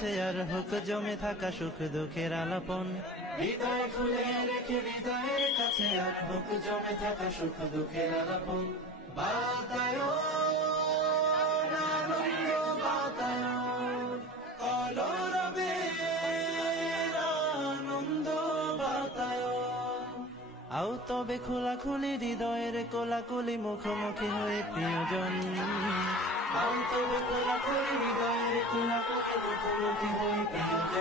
কাছে আর হোক জমে থাকা সুখ দুঃখের আলাপন। হৃদয় খুলে রেখে হৃদয়ের কাছে আর হোক জমে থাকা সুখ দুঃখের আলাপন। বাতায়ন আনন্দ বাতায়ন, কলরবের আনন্দ বাতায়ন। আও তবে খোলাখুলি হৃদয়ের কোলাকুলি, মুখোমুখি হয়ে প্রিয়জন। আও তবে খোলাখুলি হৃদয়ের কোলাকুলি, মুখোমুখি হয়ে প্রিয়জন।